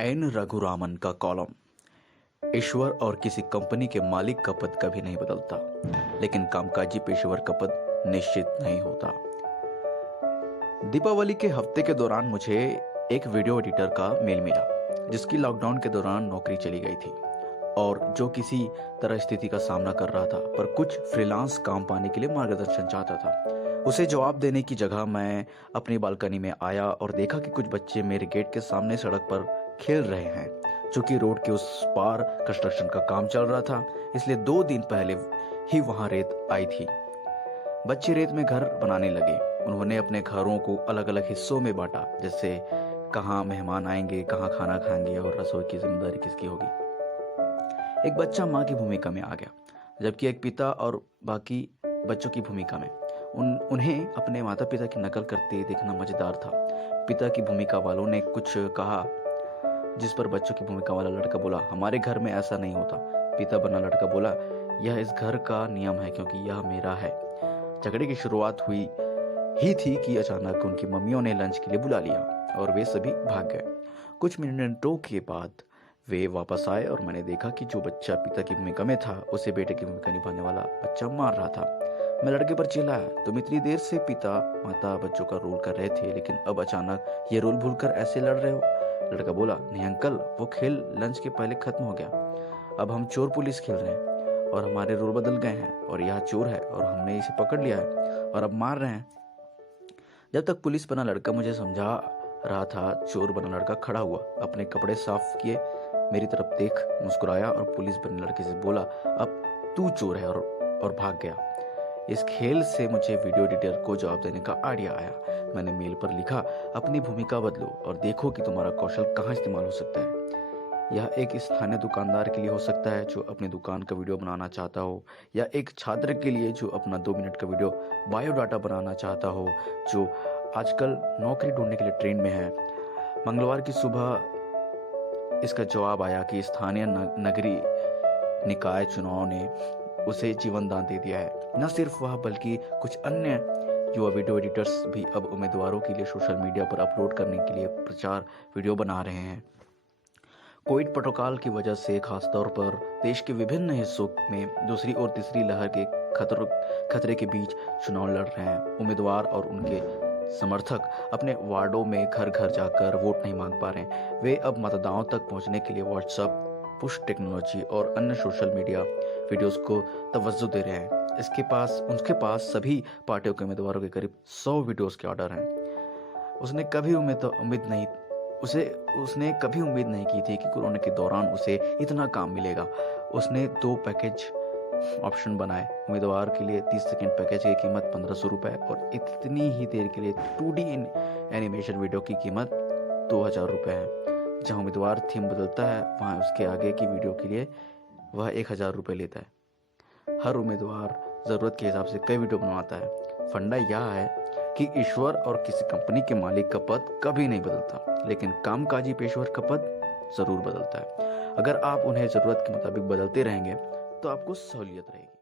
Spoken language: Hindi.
एन रघुरामन का कॉलम। ईश्वर और किसी कंपनी के मालिक का पद कभी नहीं बदलता, लेकिन कामकाजी पेशेवर का पद निश्चित नहीं होता। दीपावली के हफ्ते के दौरान मुझे एक वीडियो एडिटर का मेल मिला, जिसकी लॉकडाउन के दौरान नौकरी चली गई थी और जो किसी तरह स्थिति का सामना कर रहा था, पर कुछ फ्रीलांस काम पाने के लिए मार्गदर्शन चाहता था। उसे जवाब देने की जगह मैं अपनी बालकनी में आया और देखा कि कुछ बच्चे मेरे गेट के सामने सड़क पर खेल रहे हैं। चूंकि रोड के उस पार कंस्ट्रक्शन का काम चल रहा था, इसलिए 2 दिन पहले ही वहां रेत आई थी। बच्चे रेत में घर बनाने लगे। उन्होंने अपने घरों को अलग अलग हिस्सों में बांटा, जैसे कहाँ मेहमान आएंगे, कहाँ खाना खाएंगे और रसोई की जिम्मेदारी किसकी होगी। एक बच्चा माँ की भूमिका में आ गया, जबकि एक पिता और बाकी बच्चों की भूमिका में। उन्हें अपने माता पिता की नकल करते देखना मजेदार था। पिता की भूमिका वालों ने कुछ कहा, जिस पर बच्चों की भूमिका वाला लड़का बोला, हमारे घर में ऐसा नहीं होता। पिता बना लड़का बोला, यह इस घर का नियम है क्योंकि यह मेरा है। झगड़े की शुरुआत हुई ही थी कि अचानक उनकी मम्मियों ने लंच के लिए बुला लिया और वे सभी भाग गए। कुछ मिनटों के बाद वे वापस आए और मैंने देखा कि जो बच्चा पिता की भूमिका में था, उसे बेटे की भूमिका निभाने वाला बच्चा मार रहा था। मैं लड़के पर चिल्लाया, तुम इतनी देर से पिता माता बच्चों का रोल कर रहे थे, लेकिन अब अचानक ये रोल भूलकर ऐसे लड़ रहे हो। लड़का बोला, नहीं अंकल, वो खेल लंच के पहले खत्म हो गया। अब हम चोर पुलिस खेल रहे हैं और हमारे रोल बदल गए हैं और यह चोर है और हमने इसे पकड़ लिया है और अब मार रहे हैं। जब तक पुलिस बना लड़का मुझे समझा रहा था, चोर बना लड़का खड़ा हुआ, अपने कपड़े साफ किए, मेरी तरफ देख मुस्कुराया और पुलिस बने लड़के से बोला, अब तू चोर है, और भाग गया। इस खेल से मुझे वीडियो एडिटर को जवाब देने का आइडिया आया। मैंने मेल पर लिखा, अपनी भूमिका बदलो और देखो कि तुम्हारा कौशल कहाँ इस्तेमाल हो सकता है। यह एक स्थानीय दुकानदार के लिए हो सकता है जो अपनी दुकान का वीडियो बनाना चाहता हो, या एक छात्र के लिए जो अपना 2 मिनट का वीडियो बायोडाटा बनाना चाहता हो, जो आजकल नौकरी ढूंढने के लिए ट्रेंड में है। मंगलवार की सुबह इसका जवाब आया कि स्थानीय नगरीय निकाय चुनाव ने उसे जीवन दान दे दिया है। न सिर्फ वह, बल्कि कुछ अन्य युवा वीडियो एडिटर्स भी अब उम्मीदवारों के लिए सोशल मीडिया पर अपलोड करने के लिए प्रचार वीडियो बना रहे हैं। कोविड प्रोटोकॉल की वजह से खासतौर पर देश के विभिन्न हिस्सों में दूसरी और तीसरी लहर के खतरे के बीच चुनाव लड़ रहे हैं। उम्मीदवार और उनके समर्थक अपने वार्डों में घर घर जाकर वोट नहीं मांग पा रहे। वे अब मतदाताओं तक पहुंचने के लिए व्हाट्सएप, पुश टेक्नोलॉजी और अन्य सोशल मीडिया वीडियोस को तवज्जो दे रहे हैं। उनके पास सभी पार्टियों के उम्मीदवारों के करीब 100 वीडियोस के ऑर्डर हैं। उसने कभी उम्मीद नहीं की थी कि कोरोना के दौरान उसे इतना काम मिलेगा। उसने 2 पैकेज ऑप्शन बनाए। उम्मीदवार के लिए 30 सेकंड पैकेज की कीमत 1500 रुपए और इतनी ही देर के लिए 2D एनिमेशन वीडियो की कीमत 2000 रुपए है। जहां उम्मीदवार थीम बदलता है, वहां उसके आगे की वीडियो के लिए वह 1000 रुपए लेता है। हर उम्मीदवार जरूरत के हिसाब से कई वीडियो बनवाता है। फंडा यह है कि ईश्वर और किसी कंपनी के मालिक का पद कभी नहीं बदलता, लेकिन कामकाजी पेशेवर का पद जरूर बदलता है। अगर आप उन्हें जरूरत के मुताबिक बदलते रहेंगे तो आपको सहूलियत रहेगी।